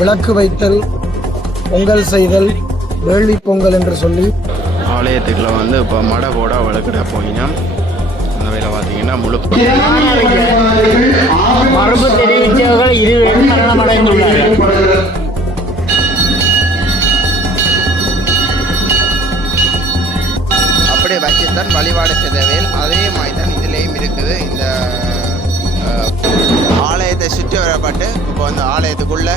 விளக்கு வைத்தல், பொங்கல் செய்தல், வேள்வி பொங்கல் என்று சொல்லி ஆலயத்துக்குள்ள வந்து இப்போ மடை போட விளக்கிட போயிங்க. அந்த வேலை பார்த்தீங்கன்னா முழு மரபு தெரிவித்தவர்கள் இருவரும் மரணமடைந்துள்ளார்கள். அப்படியே வச்சுத்தான் வழிபாடு செய்தவேல் அதே மாதிரி தான் இதுலேயும் இருக்குது. இந்த ஆலயத்தை சுற்றி வரப்பட்டு இப்போ வந்து ஆலயத்துக்குள்ள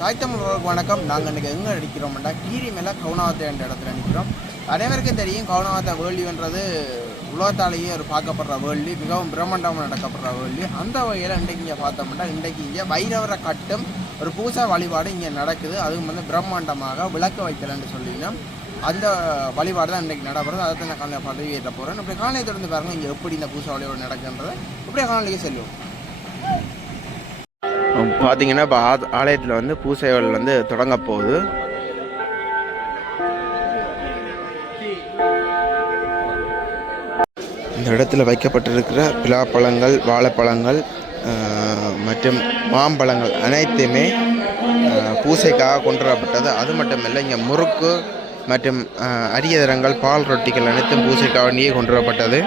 தாய்த்தமிழர்களுக்கு வணக்கம். நாங்கள் இன்றைக்கி எங்கே நிற்கிறோம்னா கீரி மேலே கவுனாவத்தை என்ற இடத்துல நிற்கிறோம். அனைவருக்கும் தெரியும் கவுனாவத்தை வேள்வின்றது உலகத்தாலேயே ஒரு பார்க்கப்படுற வேள்வி, மிகவும் பிரம்மாண்டமாக நடக்கப்படுற வேள்வி. அந்த வகையில் இன்றைக்கு இங்கே பார்த்தோம்னா இன்றைக்கு இங்கே வைரவரை கட்டும் ஒரு பூசா வழிபாடு இங்கே நடக்குது. அதுவும் வந்து பிரம்மாண்டமாக விளக்கு வைக்கலன்னு சொல்லினோம். அந்த வழிபாடு தான் இன்றைக்கு நடைபெறுது. அதை தான் நான் காலையில் பதிவு ஏற்ற போகிறேன். இப்படி காலையை தொடர்ந்து பாருங்கள் இங்கே எப்படி இந்த பூசா வழிபாடு நடக்குன்றதை இப்படியே காலையிலேயே செல்லுவோம். பார்த்தீங்கன்னா இப்போ ஆலயத்தில் வந்து பூசைகள் வந்து தொடங்க போகுது. இந்த இடத்துல வைக்கப்பட்டிருக்கிற பிலாப்பழங்கள், வாழைப்பழங்கள் மற்றும் மாம்பழங்கள் அனைத்துமே பூசைக்காக கொண்டு வரப்பட்டது. அது மட்டுமில்லை, இங்கே முறுக்கு மற்றும் அரியதரங்கள், பால் ரொட்டிகள் அனைத்தும் பூசைக்காக வேண்டியே கொண்டு வரப்பட்டது.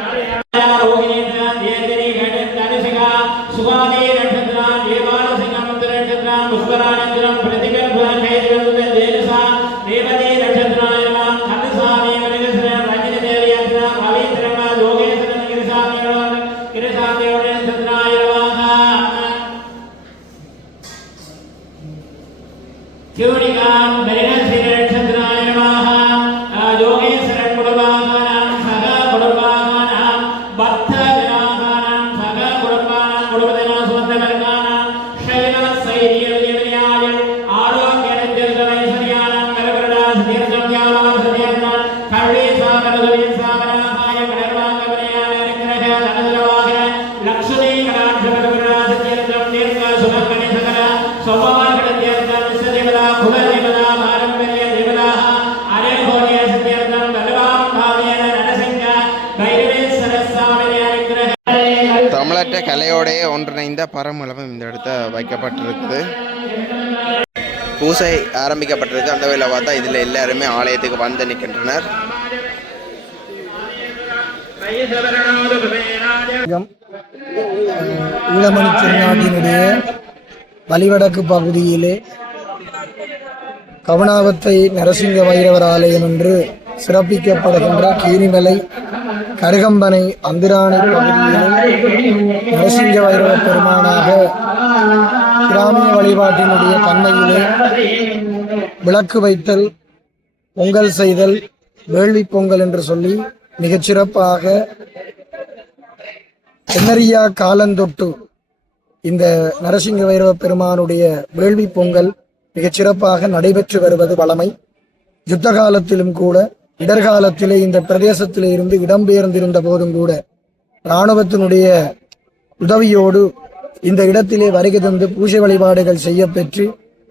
தமிழற்ற கலையோடைய ஒன்றிணைந்த பரமளவும் இந்த இடத்த வைக்கப்பட்டிருக்குது. பூசை ஆரம்பிக்கப்பட்டிருக்கு. அந்த வேலை பார்த்தா இதில் எல்லாருமே ஆலயத்துக்கு வந்து நிற்கின்றனர். ஈழமணி திருநாட்டினுடைய வலிவடக்கு பகுதியிலே கவுனாவத்தை நரசிங்க வைரவர் ஆலயம் என்று சிறப்பிக்கப்படுகின்ற கீரிமலை கருகம்பனை அந்திராணி பகுதியிலே நரசிங்க வைரவ பெருமானாக கிராமிய வழிபாட்டினுடைய தன்மையிலே விளக்கு வைத்தல், பொங்கல் செய்தல், வேள்வி பொங்கல் என்று சொல்லி மிகச்சிறப்பாக தென்னறியா காலந்தொட்டு இந்த நரசிங்க வைரவ பெருமானுடைய வேள்வி பொங்கல் மிகச்சிறப்பாக நடைபெற்று வருவது வழமை. யுத்த காலத்திலும் கூட, இடர்காலத்திலே இந்த பிரதேசத்திலே இருந்து இடம்பெயர்ந்திருந்த போதும் கூட இராணுவத்தினுடைய உதவியோடு இந்த இடத்திலே வருகை தந்து பூஜை வழிபாடுகள் செய்ய பெற்று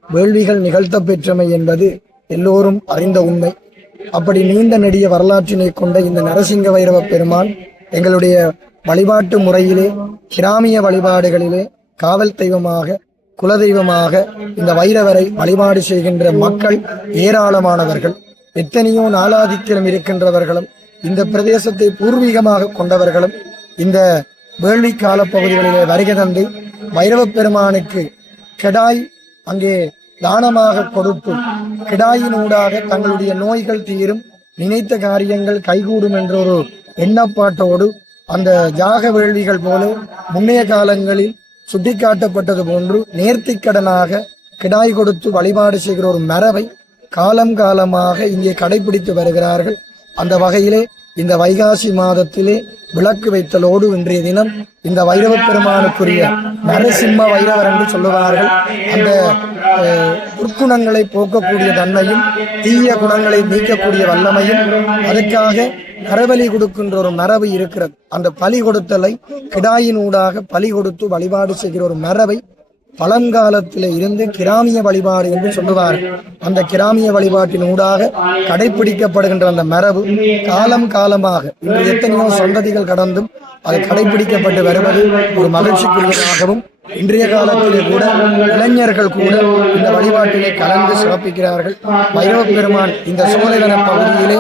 வேள்விகள் நிகழ்த்த பெற்றமை என்பது எல்லோரும் அறிந்த உண்மை. அப்படி நீண்ட நெடிய வரலாற்றினை கொண்ட இந்த நரசிங்க வைரவ பெருமான் எங்களுடைய வழிபாட்டு முறையிலே, கிராமிய வழிபாடுகளிலே காவல் தெய்வமாக, குலதெய்வமாக இந்த வைரவரை வழிபாடு செய்கின்ற மக்கள் ஏராளமானவர்கள். எத்தனையோ நாளாதிக்கிரம் இருக்கின்றவர்களும் இந்த பிரதேசத்தை பூர்வீகமாக கொண்டவர்களும் இந்த வேள்வி கால பகுதிகளிலே வருகை தந்து வைரவ பெருமானுக்கு கெடாய் அங்கே தானமாக கொடுத்து கிடாயினூடாக தங்களுடைய நோய்கள் தீரும், நினைத்த காரியங்கள் கைகூடும் என்றொரு எண்ணப்பாட்டோடு அந்த ஜாக வேள்விகள் போல முன்னைய காலங்களில் சுட்டிக்காட்டப்பட்டது போன்று நேர்த்திக்கடனாக கிடாய் கொடுத்து வழிபாடு செய்கிற ஒரு மரபை காலம் காலமாக இங்கே கடைபிடித்து வருகிறார்கள். அந்த வகையிலே இந்த வைகாசி மாதத்திலே விளக்கு வைத்தலோடு இன்றைய தினம் இந்த வைரவ பெருமானுக்குரிய நரசிம்ம வைரவர் என்று சொல்லுவார்கள். அந்த துர்க்குணங்களை போக்கக்கூடிய தன்மையும் தீய குணங்களை நீக்கக்கூடிய வல்லமையும் அதற்காக நரபலி கொடுக்கின்ற ஒரு மரபு இருக்கிறது. அந்த பலி கொடுத்தலை கிடாயினூடாக பலி கொடுத்து வழிபாடு செய்கிற ஒரு மரபை பழங்காலத்திலே இருந்து கிராமிய வழிபாடு என்று சொல்லுவார்கள். அந்த கிராமிய வழிபாட்டின் ஊடாக கடைபிடிக்கப்படுகின்ற அந்த மரபு காலம் காலமாக இன்று எத்தனையோ சந்ததிகள் கடந்தும் அது கடைபிடிக்கப்பட்டு வருவது ஒரு மகிழ்ச்சிக்குரியதாகவும் இன்றைய காலத்திலே கூட இளைஞர்கள் கூட இந்த வழிபாட்டிலே கலந்து சிறப்பிக்கிறார்கள். வைரவ பெருமான் இந்த சோலைவன பகுதியிலே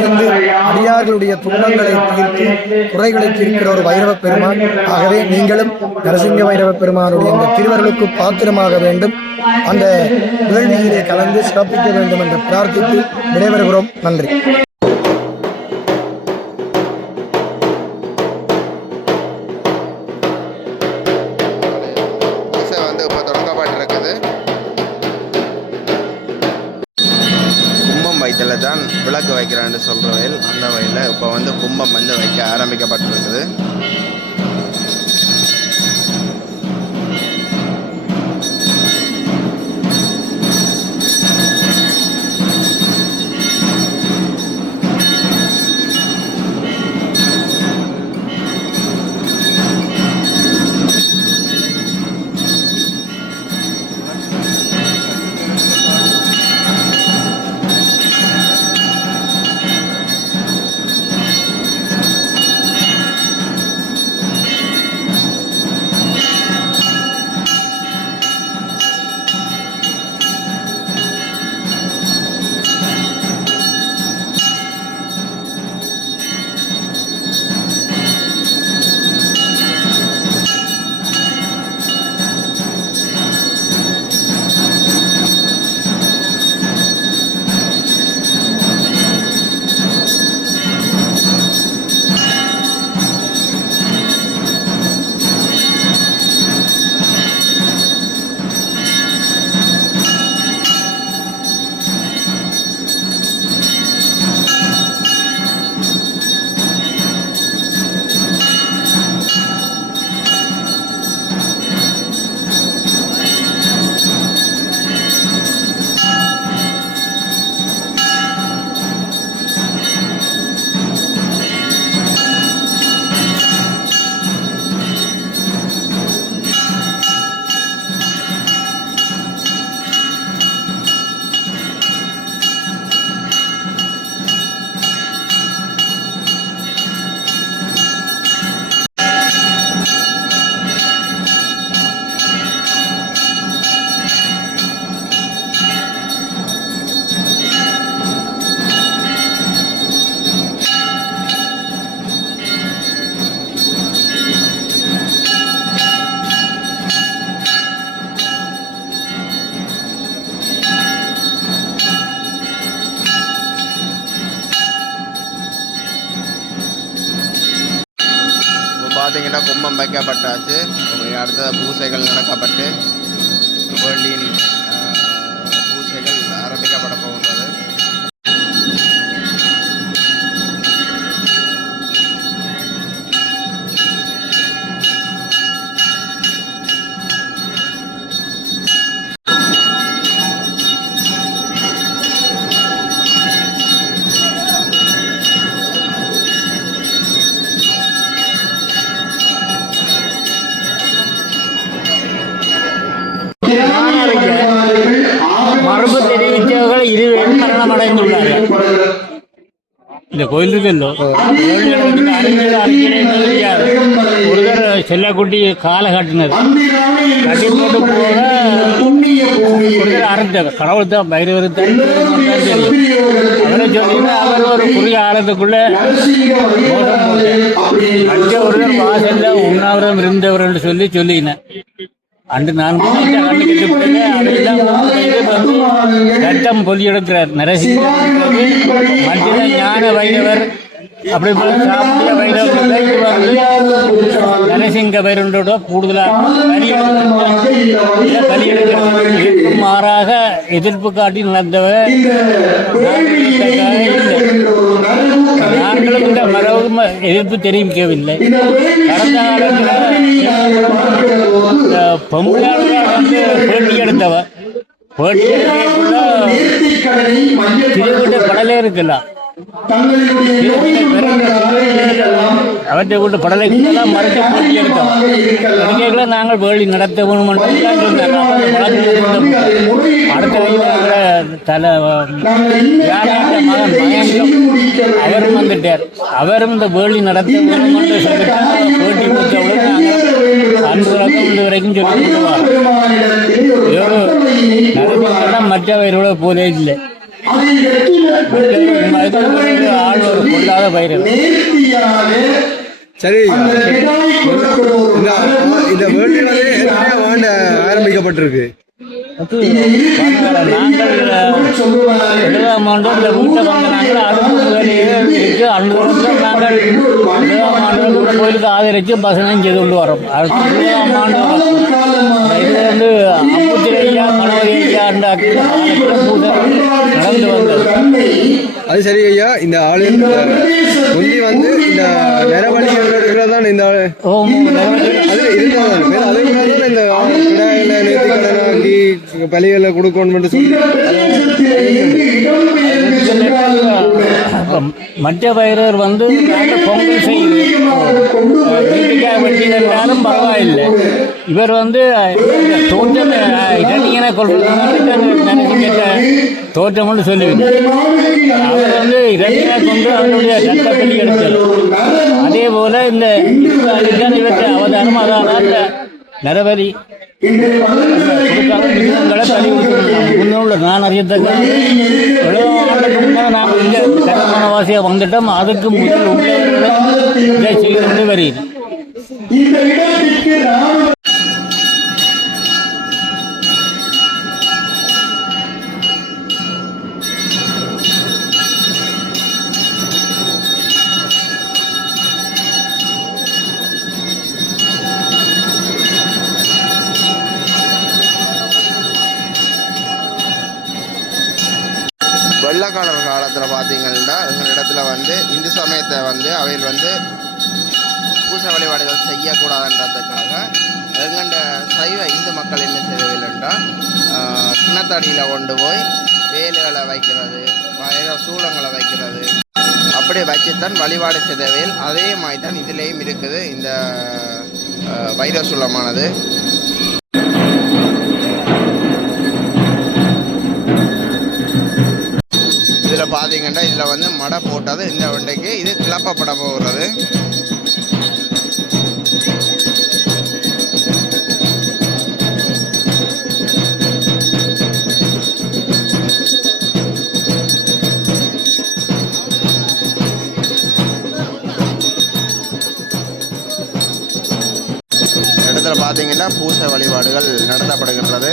இருந்து அடியார்களுடைய துன்பங்களை தீர்த்து குறைகளை தீர்க்கிற ஒரு வைரவ பெருமான். ஆகவே நீங்களும் நரசிங்க வைரவ பெருமானுடைய இந்த திருவருளுக்கு பாத்திரமாக வேண்டும், அந்த வேள்வியிலே கலந்து சிறப்பிக்க வேண்டும் என்று பிரார்த்தித்து விடைபெறுகிறோம். நன்றி. வயிற்றில் தான் விளக்கு வைக்கிறான்னு சொல்கிற வயல், அந்த வயலில் இப்போ வந்து கும்பம் வந்து வைக்க ஆரம்பிக்கப்பட்டிருக்குது. பார்த்தீங்கன்னா கும்பம் வைக்கப்பட்டாச்சு. அடுத்த பூசைகள் நடக்கப்பட்டு வேள்வியின் பூசைகள் ஆரம்பிக்கப்பட போகின்றது. மரபு தெரிவித்தவர்கள் 20 பேர் மரணம் அடைந்துள்ளார்கள். இந்த கோயில் இருக்கல்லோ ஒருவர் செல்லக்குட்டி காலை கட்டினது கட்டி போட்டு போக ஒருவர் அரைஞ்சாங்க. கடவுள் தான் பைரவர் தான் அவரை சொல்லி அவர் ஒரு குறுகிய ஆழத்துக்குள்ள அஞ்ச ஒருவர் வாசல்ல உண்ணாவிரம் இருந்தவர் சொல்லி சொல்லினேன். அன்று நான் ரத்தம் பொலியெடுக்கிறார் நரசிம்மர் மத்திய ஞான வைரவர் அப்படி சாப்பிய வைரவர் நரசிங்க வைரவரோட கூடுதலாக மாறாக எதிர்ப்பு காட்டி நடந்தவர் நாங்களும் இந்த மரபும் எதிர்ப்பு தெரிவிக்கவில்லை. கடந்த காலத்தில் பொம்பளாளர்கள் வந்து பேட்டி எடுத்தவர் பேட்டி எடுக்கக்குள்ள திருவிட படலே இருக்கலாம் அவற்றை விட்டு படலைக்குள்ளதான் மறுத்து போட்டி எடுத்தோம். நாங்கள் வேள்வி நடத்த வேணும் அடுத்த தலை யாராட்ட மகன் மகேந்திரம் அவரும் வந்துட்டார். அவரும் இந்த வேள்வி நடத்த வேணும் என்று சொல்லிட்டு போட்டி கொடுத்தவுடன் நாங்கள் அன்று வரைக்கும் நரசிங்கெல்லாம் மற்ற பயிரோட போலே இல்லை. ஆள் ஒரு கொள்ளாத பயிர். சரி, இந்த வேள்வி ஆரம்பிக்கப்பட்டிருக்கு. நாங்கள் 7ஆம் ஆண்டு இந்த வீட்டை வாங்கினாங்க. அடுத்த வேலையே இருக்கு. நாங்கள் 7ஆம் ஆண்டு கோயிலுக்கு ஆதரித்து பசங்களும் செய்து கொண்டு வரோம். அடுத்த 7ஆம் ஆண்டு இது வந்து அம்புத்திரையா கணவரையா பூஜை நடந்து வந்தது. அது சரி ஐயா. இந்த ஆளு முந்தி வந்து இந்த நிறவழி தான் இந்த அது இருந்தால் இந்த விடாயில நேர்த்தி கடனாக்கி பலிகளை கொடுக்கணும்னு சொல்லி மற்ற பயிரர் வந்து பொங்கல் செய்ய வெட்டினாலும் பரவாயில்லை. இவர் வந்து தோற்றம் இரணியனை கொள்றது தோற்றம்னு சொல்லுவீங்க. அவர் வந்து இரணியனை கொண்டு அவருடைய ரத்தப்பள்ளி எடுத்தது. அதே போல இந்த இவற்றை அவதாரம் அதான் நரபலி மிருகங்களை பலி முன்னோட நான் அறியத்தக்க நாங்கள் இங்கே கரமனவாசியாக வந்துட்டோம். அதுக்கு முதல் உள்ளவர்களை இதை செய்து கொண்டு வருகிறது. வெள்ளக்காரர் காலத்தில் பார்த்தீங்கன்னா எங்களிடத்துல வந்து இந்து சமயத்தை வந்து அவையில் வந்து பூசை வழிபாடுகள் செய்யக்கூடாதுன்றதுக்காக எங்கண்ட சைவ இந்து மக்கள் என்ன செய்வதில்லைன்றா கிணத்தடியில் கொண்டு போய் வேலுகளை வைக்கிறது, சூளங்களை வைக்கிறது, அப்படி வச்சுத்தான் வழிபாடு செய்தவையில். அதே மாதிரி தான் இதுலேயும் இருக்குது இந்த வைர சூளமானது. இதில் பார்த்தீங்கன்னா இதில் வந்து மடை போட்டது இந்த வண்டைக்கு இது கிளப்பப்பட போகிறது. இடத்துல பார்த்தீங்கன்னா பூசை வழிபாடுகள் நடத்தப்படுகின்றது.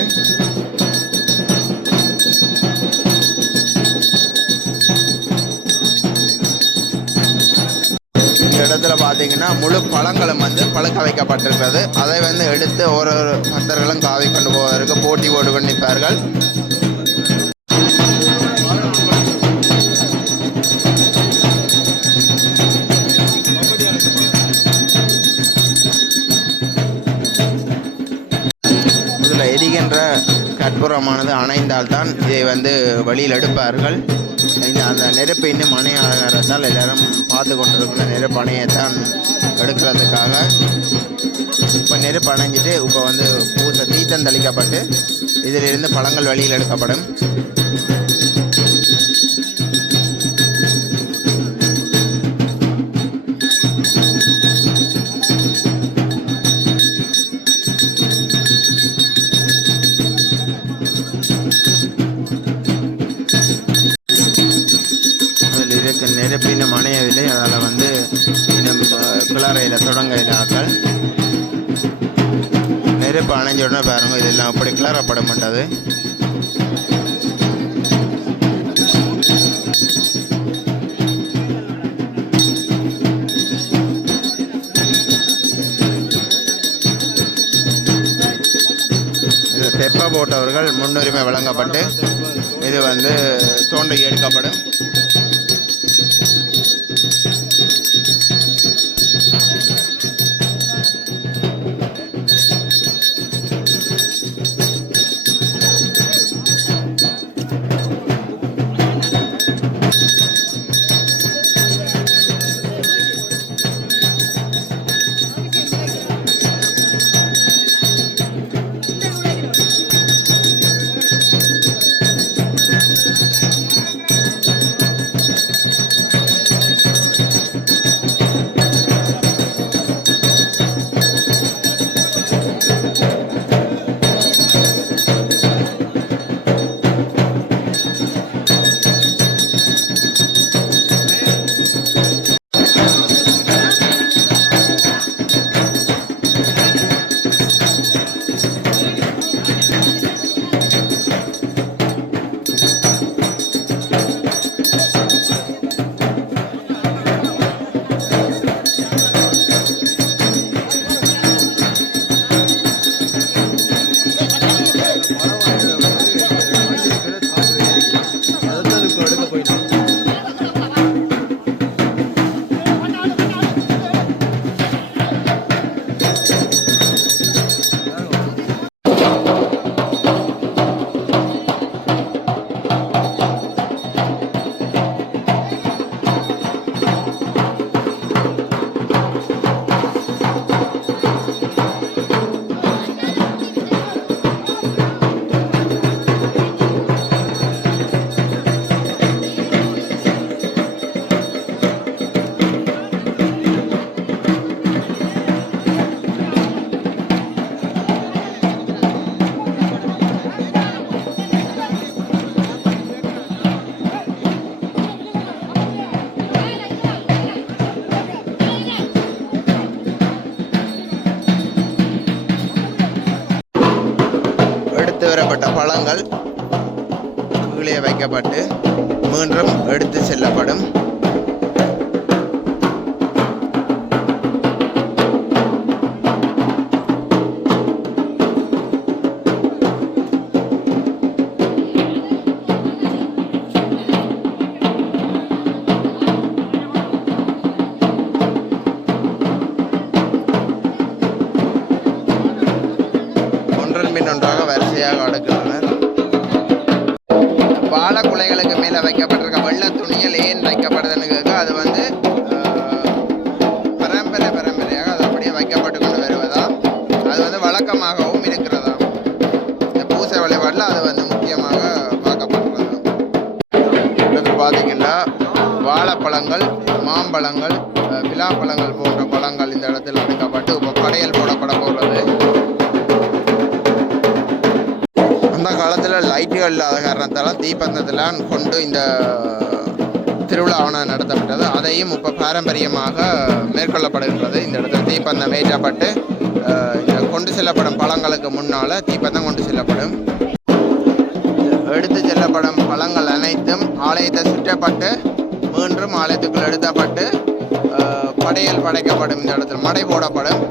இடத்துல பார்த்தீங்கன்னா முழு பழங்களும் வந்து பழுக்க வைக்கப்பட்டிருக்கிறது. அதை வந்து எடுத்து ஒரு பக்தர்களும் காவி கொண்டு போவதற்கு போட்டி போட்டு கொண்டு நிற்பார்கள். இதில் எரிகின்ற கற்பூரமானது அணைந்தால்தான் இதை வந்து வெளியில் எடுப்பார்கள். அந்த நெருப்பு இன்னும் அணையாகிறதால் எல்லாரும் பார்த்து கொண்டிருக்கிற நெருப்பு அணையத்தான் எடுக்கிறதுக்காக இப்போ நெருப்பு அணைஞ்சிட்டு இப்போ வந்து பூசை தீத்தம் தெளிக்கப்பட்டு இதிலிருந்து பழங்கள் வெளியில் எடுக்கப்படும். நெருப்பு இன்னும் அணையவில்லை. அதில் வந்து இன்னும் கிளறையில் தொடங்கையில் ஆக்கள் நெருப்பு அணைஞ்ச உடனே பாருங்க இதெல்லாம் அப்படி கிளறப்பட மாட்டாது. இது தெப்ப போட்டவர்கள் முன்னுரிமை வழங்கப்பட்டு இது வந்து தோண்டி எடுக்கப்படும். செய்யப்பட்ட பழங்கள் கீழே வைக்கப்பட்டு மீண்டும் எடுத்து செல்லப்படும். ஒன்றாக வரிசையாக அடுக்கின்றனர். வாழைக்குலைகளுக்கு மேலே வைக்கப்பட்டிருக்க வெள்ளை துணியில் ஏன் வைக்கப்படுதுன்னு கேட்க, அது வந்து பரம்பரையாக அது அப்படியே வைக்கப்பட்டு கொண்டு வருவதாம். அது வந்து வழக்கமாகவும் இருக்கிறதாம். இந்த பூசை வழிபாட்டில் அது வந்து முக்கியமாக பார்க்கப்படுறதாம். அடுத்து பார்த்தீங்கன்னா வாழைப்பழங்கள், மாம்பழங்கள், விழாப்பழங்கள் போன்ற பழங்கள் இந்த இடத்தில் அடுக்கப்பட்டு இப்போ படையல் போடப்பட போகிறது. அந்த காலத்தில் லைட்டுகள் இல்லாத காரணத்தால் தீப்பந்தத்தெல்லாம் கொண்டு இந்த திருவிழாவான நடத்தப்பட்டது. அதையும் இப்போ பாரம்பரியமாக மேற்கொள்ளப்படுகின்றது. இந்த இடத்துல தீப்பந்தம் ஏற்றப்பட்டு கொண்டு செல்லப்படும் பழங்களுக்கு முன்னால் தீப்பந்தம் கொண்டு செல்லப்படும். எடுத்து செல்லப்படும் பழங்கள் அனைத்தும் ஆலயத்தை சுற்றப்பட்டு மீண்டும் ஆலயத்துக்குள் எடுத்தப்பட்டு படையல் படைக்கப்படும். இந்த இடத்துல மடை போடப்படும்.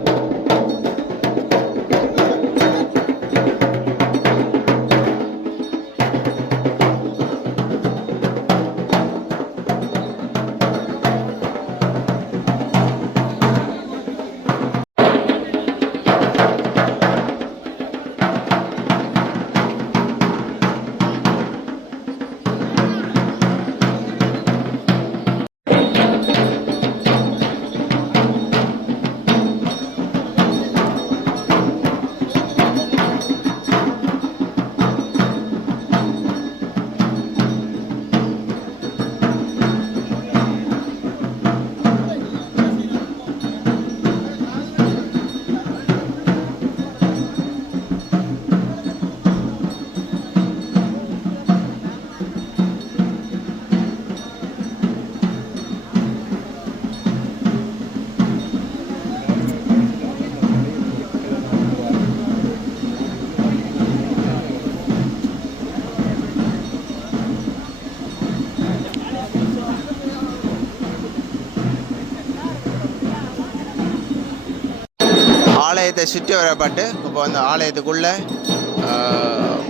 ஆலயத்தை சுற்றி வரப்பட்டு இப்போ வந்து ஆலயத்துக்குள்ளே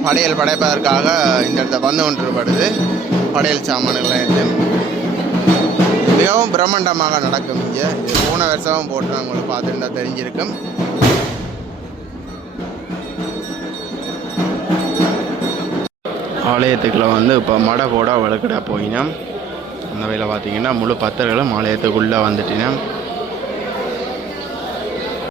படையல் படைப்பதற்காக இந்த இடத்த வந்து கொண்டிருப்படுது. படையல் சாமான்கள் மிகவும் பிரம்மாண்டமாக நடக்கும். இங்கே இது போன வருஷமும் போட்டு உங்களுக்கு பார்த்துருந்தா தெரிஞ்சிருக்கும். ஆலயத்துக்குள்ளே வந்து இப்போ மடை போட வழக்கடா போயினோம். அந்த வகையில் பார்த்தீங்கன்னா முழு பக்தர்களும் ஆலயத்துக்குள்ளே வந்துட்டினோம்.